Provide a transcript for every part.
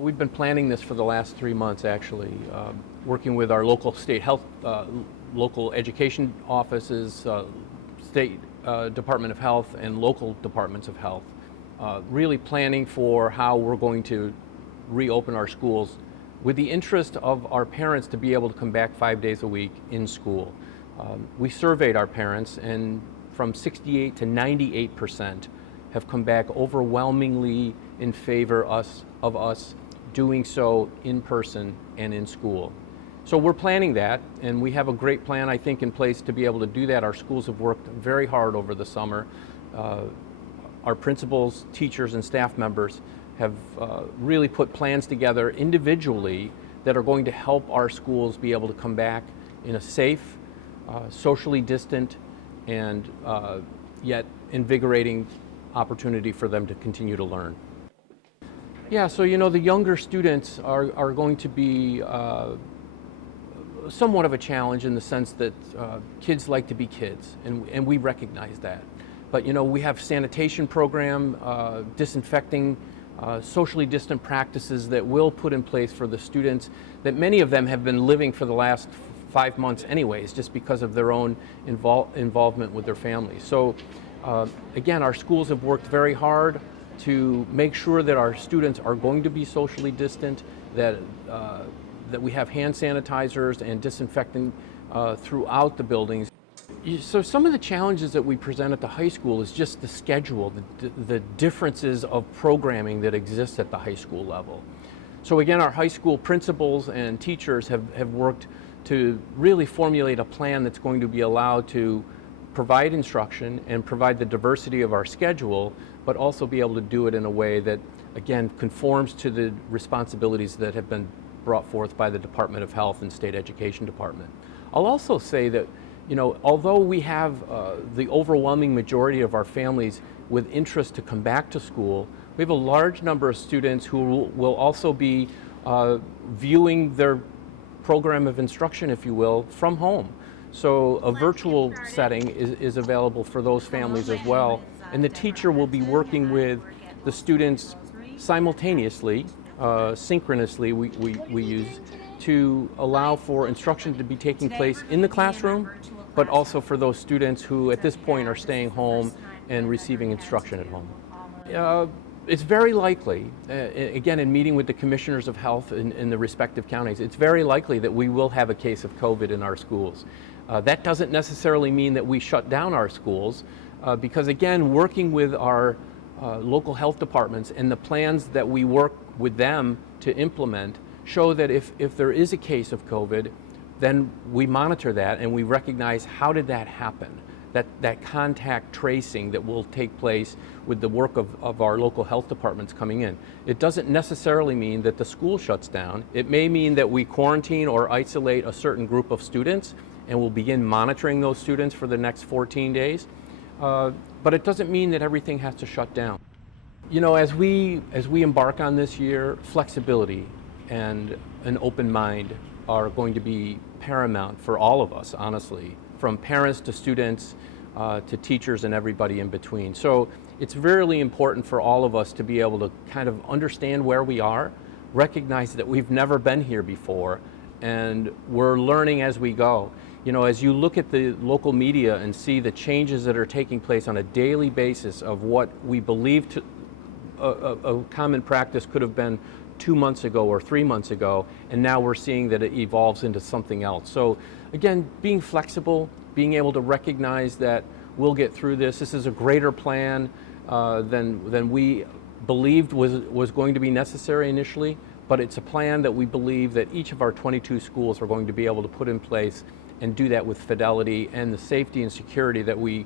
We've been planning this for the last 3 months, actually, working with our local state health, local education offices, state Department of Health, and local departments of health, really planning for how we're going to reopen our schools with the interest of our parents to be able to come back 5 days a week in school. We surveyed our parents, and from 68 to 98% have come back overwhelmingly in favor of us doing so in person and in school. So we're planning that, and we have a great plan, I think, in place to be able to do that. Our schools have worked very hard over the summer. Our principals, teachers, and staff members have really put plans together individually that are going to help our schools be able to come back in a safe, socially distant, and yet invigorating opportunity for them to continue to learn. Yeah, so the younger students are going to be somewhat of a challenge in the sense that kids like to be kids, and we recognize that. But we have sanitation program, disinfecting, socially distant practices that we'll put in place for the students that many of them have been living for the last 5 months anyways, just because of their own involvement with their families. So again, our schools have worked very hard to make sure that our students are going to be socially distant, that we have hand sanitizers and disinfecting throughout the buildings. So some of the challenges that we present at the high school is just the schedule, the differences of programming that exists at the high school level. So again, our high school principals and teachers have worked to really formulate a plan that's going to be allowed to provide instruction and provide the diversity of our schedule, but also be able to do it in a way that, again, conforms to the responsibilities that have been brought forth by the Department of Health and State Education Department. I'll also say that, although we have the overwhelming majority of our families with interest to come back to school, we have a large number of students who will also be viewing their program of instruction, if you will, from home. So a virtual setting is available for those families as well. And the teacher will be working with the students simultaneously, synchronously we use, to allow for instruction to be taking place in the classroom, but also for those students who at this point are staying home and receiving instruction at home. It's very likely, again, in meeting with the commissioners of health in the respective counties, it's very likely that we will have a case of COVID in our schools. That doesn't necessarily mean that we shut down our schools, because again, working with our local health departments and the plans that we work with them to implement show that if there is a case of COVID, then we monitor that and we recognize how did that happen. That contact tracing that will take place with the work of our local health departments coming in. It doesn't necessarily mean that the school shuts down. It may mean that we quarantine or isolate a certain group of students, and we'll begin monitoring those students for the next 14 days. But it doesn't mean that everything has to shut down. As we embark on this year, flexibility and an open mind are going to be paramount for all of us, honestly, from parents to students to teachers and everybody in between. So it's really important for all of us to be able to kind of understand where we are, recognize that we've never been here before, and we're learning as we go. As you look at the local media and see the changes that are taking place on a daily basis of what we believe a common practice could have been 2 months ago or 3 months ago, and now we're seeing that it evolves into something else. So again, being flexible, being able to recognize that we'll get through this. This is a greater plan than we believed was going to be necessary initially, but it's a plan that we believe that each of our 22 schools are going to be able to put in place and do that with fidelity and the safety and security that we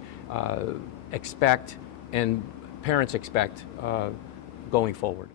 expect and parents expect going forward.